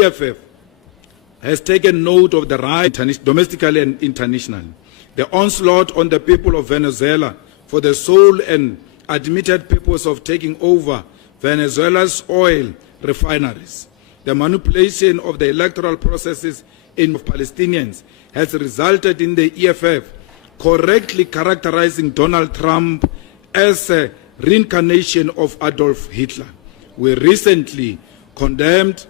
EFF has taken note of the right domestically and internationally. The onslaught on the people of Venezuela for the sole and admitted purpose of taking over Venezuela's oil refineries. The manipulation of the electoral processes in Palestinians has resulted in the EFF correctly characterizing Donald Trump as a reincarnation of Adolf Hitler. We recently condemned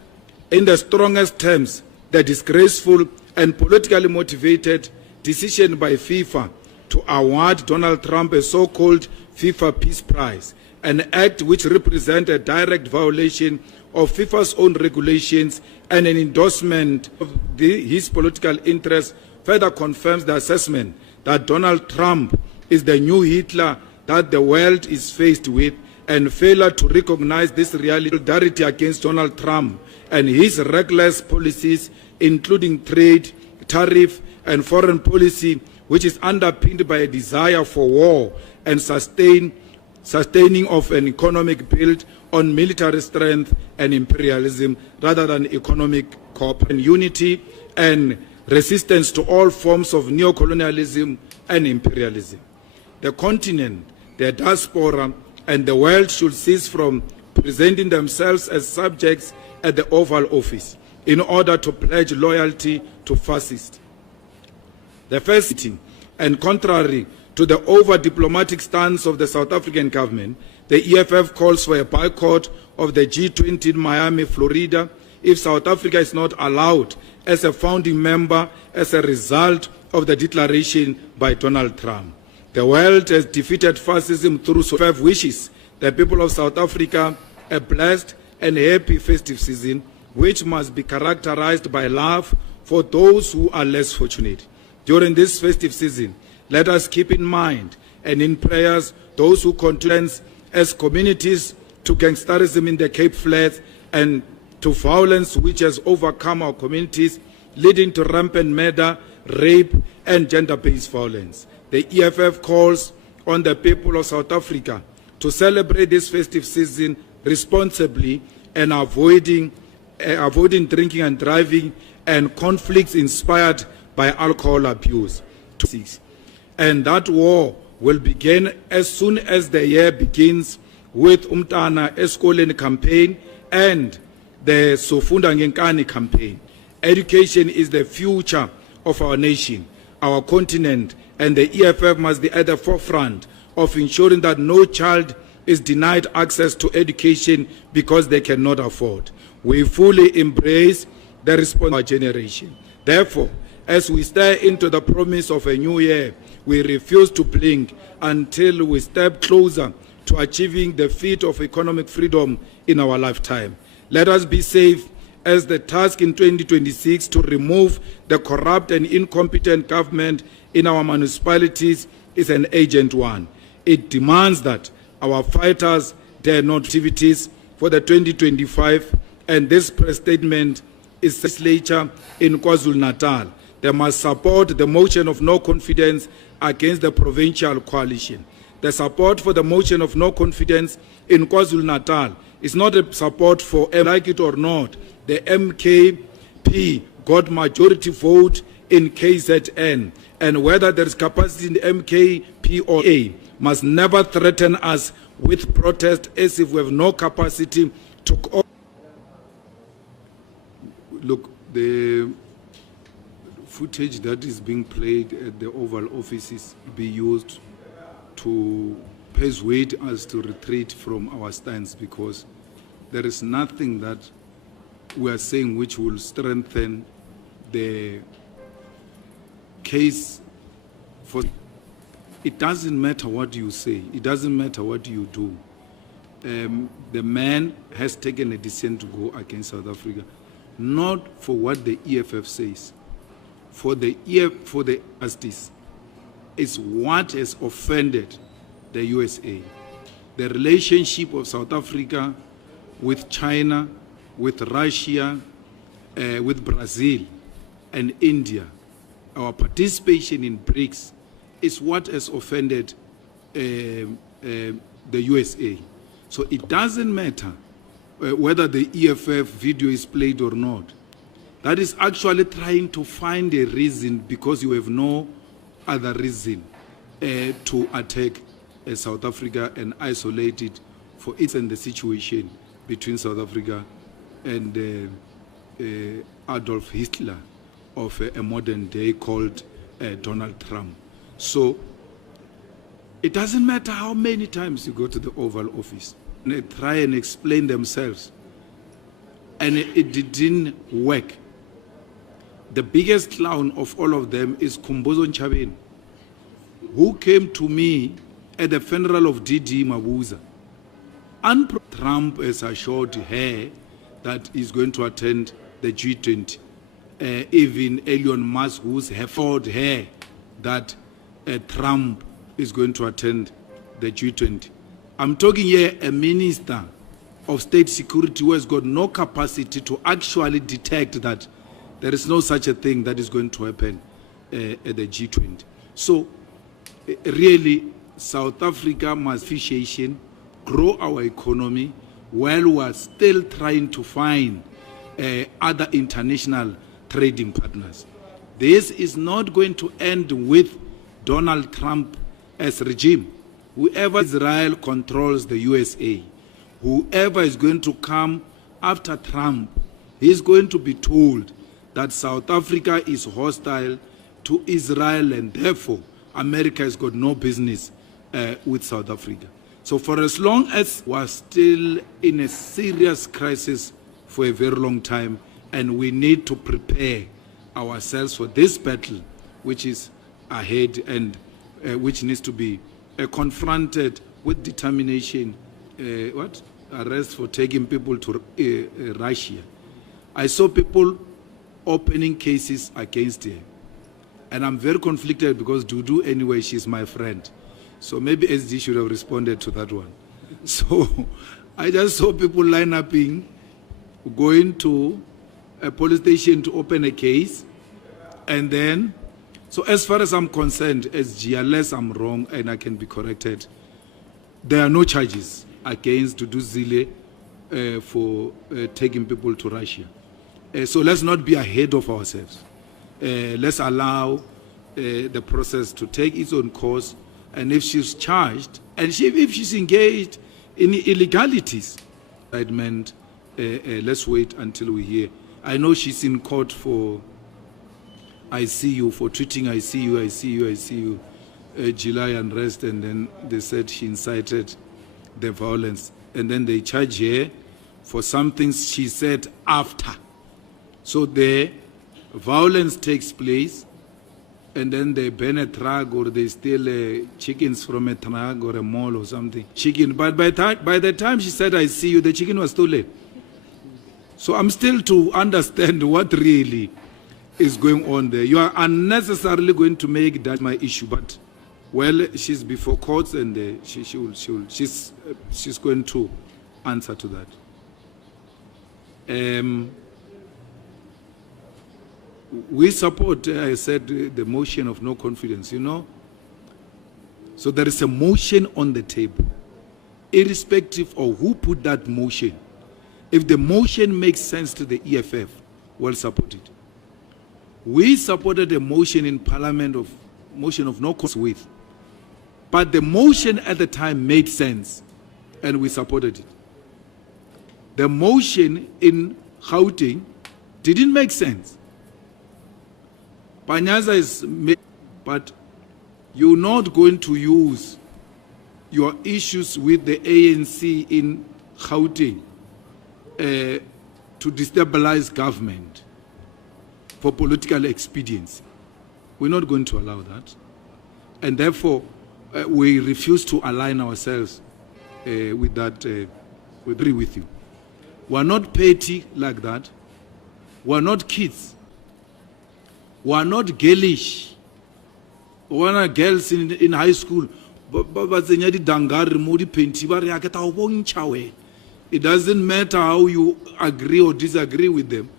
in the strongest terms the disgraceful and politically motivated decision by FIFA to award Donald Trump a so-called FIFA Peace Prize, an act which represents a direct violation of FIFA's own regulations and an endorsement of his political interests, further confirms the assessment that Donald Trump is the new Hitler that the world is faced with, and failure to recognize this reality, solidarity against Donald Trump and his reckless policies, including trade, tariff, and foreign policy, which is underpinned by a desire for war and sustaining of an economic built on military strength and imperialism rather than economic cooperation, unity, and resistance to all forms of neocolonialism and imperialism. The continent, the diaspora, and the world should cease from presenting themselves as subjects at the Oval Office in order to pledge loyalty to fascists. The first sitting, and contrary to the over-diplomatic stance of the South African government, the EFF calls for a boycott of the G20 in Miami, Florida, if South Africa is not allowed as a founding member as a result of the declaration by Donald Trump. The world has defeated fascism through EFF wishes the people of South Africa a blessed and happy festive season, which must be characterized by love for those who are less fortunate. During this festive season, let us keep in mind and in prayers those who continue as communities to gangsterism in the Cape Flats and to violence which has overcome our communities, leading to rampant murder, rape, and gender-based violence. The EFF calls on the people of South Africa to celebrate this festive season responsibly and avoiding drinking and driving and conflicts inspired by alcohol abuse. And that war will begin as soon as the year begins with Umtana Eskoleni campaign and the Sofunda Ngenkani campaign. Education is the future of our nation, our continent, and the EFF must be at the forefront of ensuring that no child is denied access to education because they cannot afford. We fully embrace the responsibility of our generation. Therefore, as we stare into the promise of a new year, we refuse to blink until we step closer to achieving the feat of economic freedom in our lifetime. Let us be safe as the task in 2026 to remove the corrupt and incompetent government in our municipalities is an urgent one. It demands that our fighters dare not activities for the 2025, and this press statement is legislature in KwaZulu-Natal. They must support the motion of no confidence against the provincial coalition. The support for the motion of no confidence in KwaZulu-Natal is not a support for, like it or not, the MKP got majority vote in KZN, and whether there is capacity in the MKP or A must never threaten us with protest as if we have no capacity to... Look, the footage that is being played at the Oval Offices be used to persuade us to retreat from our stance, because there is nothing that we are saying which will strengthen the case for... It doesn't matter what you say. It doesn't matter what you do. The man has taken a decision to go against South Africa, not for what the EFF says. For the justice, it's what has offended the USA. The relationship of South Africa with China, with Russia, with Brazil and India, our participation in BRICS is what has offended the USA. So it doesn't matter whether the EFF video is played or not. That is actually trying to find a reason because you have no other reason to attack South Africa and isolate it for it and the situation between South Africa and Adolf Hitler of a modern day called Donald Trump. So it doesn't matter how many times you go to the Oval Office and they try and explain themselves, and it didn't work. The biggest clown of all of them is Kumbuzo Nchabeni, who came to me at the funeral of D.D. Mabuza. And Trump has assured her that he's going to attend the G20. Even Elon Musk, who's assured her that Trump is going to attend the G20. I'm talking here a minister of state security who has got no capacity to actually detect that there is no such a thing that is going to happen at the G20. So really, South Africa must appreciation, grow our economy while we are still trying to find other international trading partners. This is not going to end with Donald Trump as regime. Whoever Israel controls the USA, whoever is going to come after Trump, he is going to be told that South Africa is hostile to Israel and therefore America has got no business with South Africa. So for as long as we're still in a serious crisis for a very long time, and we need to prepare ourselves for this battle which is ahead and which needs to be confronted with determination. Arrest for taking people to Russia. I saw people opening cases against her. And I'm very conflicted because Dudu, anyway, she's my friend. So maybe SD should have responded to that one. So I just saw people line up going to a police station to open a case. And then, so as far as I'm concerned, SG, unless I'm wrong and I can be corrected, there are no charges against Dudu Zile for taking people to Russia. So let's not be ahead of ourselves. Let's allow the process to take its own course, and if she's charged, and if she's engaged in illegalities, let's wait until we hear. I know she's in court for I see you, for tweeting I see you, July unrest, and then they said she incited the violence, and then they charge her for something she said after. So the violence takes place, and then they burn a truck or they steal chickens from a truck or a mall or something. Chicken, but by the time she said, I see you, the chicken was stolen. So I'm still to understand what really is going on there. You are unnecessarily going to make that my issue, but well, she's before courts and she's going to answer to that. We support, I said, the motion of no confidence, you know. So there is a motion on the table, irrespective of who put that motion. If the motion makes sense to the EFF, we'll support it. We supported a motion in Parliament of motion of no confidence with, but the motion at the time made sense, and we supported it. The motion in Gauteng didn't make sense. Panyaza is made, but you're not going to use your issues with the ANC in Gauteng to destabilize government for political expediency. We're not going to allow that. And therefore, we refuse to align ourselves with that. We agree with you. We're not petty like that. We're not kids. We're not girlish. We're not girls in high school. It doesn't matter how you agree or disagree with them,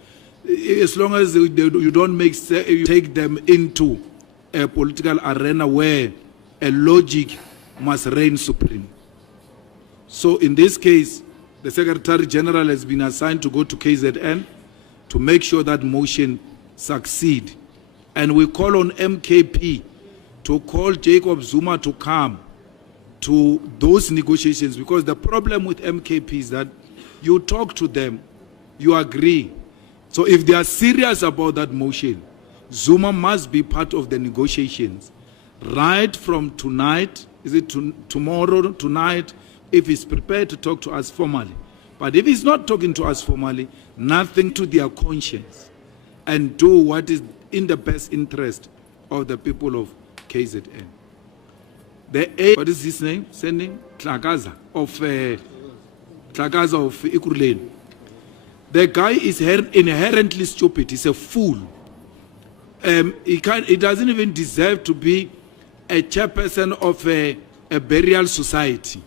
as long as you don't you take them into a political arena where a logic must reign supreme. So in this case, the Secretary General has been assigned to go to KZN to make sure that motion succeed. And we call on MKP to call Jacob Zuma to come to those negotiations, because the problem with MKP is that you talk to them, you agree. So if they are serious about that motion, Zuma must be part of the negotiations. Right from tonight, is it tomorrow, tonight, if he's prepared to talk to us formally. But if he's not talking to us formally, nothing to their conscience, and do what is in the best interest of the people of KZN. What is his name? Sending Tlakaza of Ikuruleni. The guy is inherently stupid. He's a fool. He doesn't even deserve to be a chairperson of a burial society,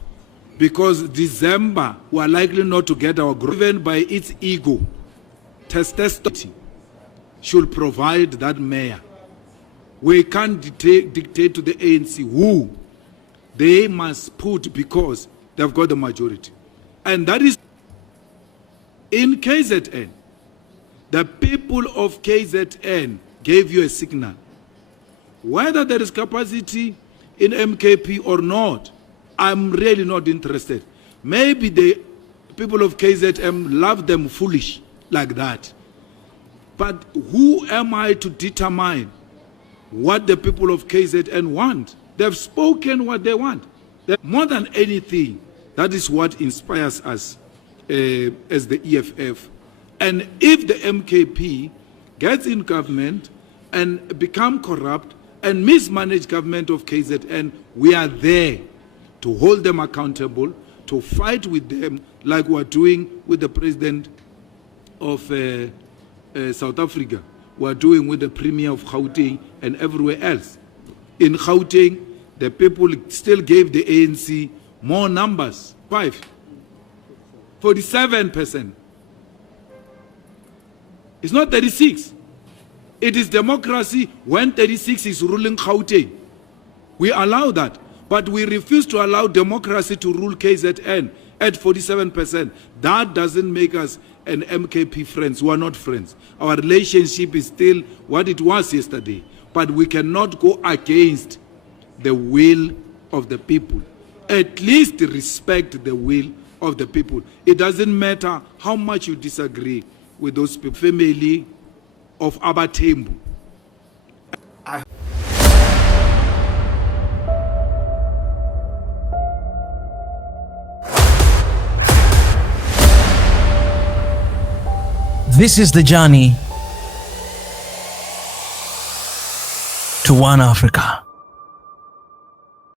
because December we are likely not to get our growth. Driven by its ego, testosterone should provide that mayor. We can't dictate to the ANC who they must put, because they've got the majority. And that is in KZN. The people of KZN gave you a signal. Whether there is capacity in MKP or not, I'm really not interested. Maybe the people of KZN love them foolish like that. But who am I to determine what the people of KZN want? They've spoken what they want. More than anything, that is what inspires us as the EFF. And if the MKP gets in government and become corrupt and mismanage government of KZN, we are there to hold them accountable, to fight with them like we're doing with the president of South Africa. We're doing with the premier of Gauteng and everywhere else. In Gauteng, the people still gave the ANC more numbers, 47%. It's not 36. It is democracy when 36 is ruling Gauteng. We allow that. But we refuse to allow democracy to rule KZN at 47%. That doesn't make us an MKP friends. We are not friends. Our relationship is still what it was yesterday. But we cannot go against the will of the people. At least respect the will of the people. It doesn't matter how much you disagree with those people. Family of Abatembu. This is the journey to One Africa.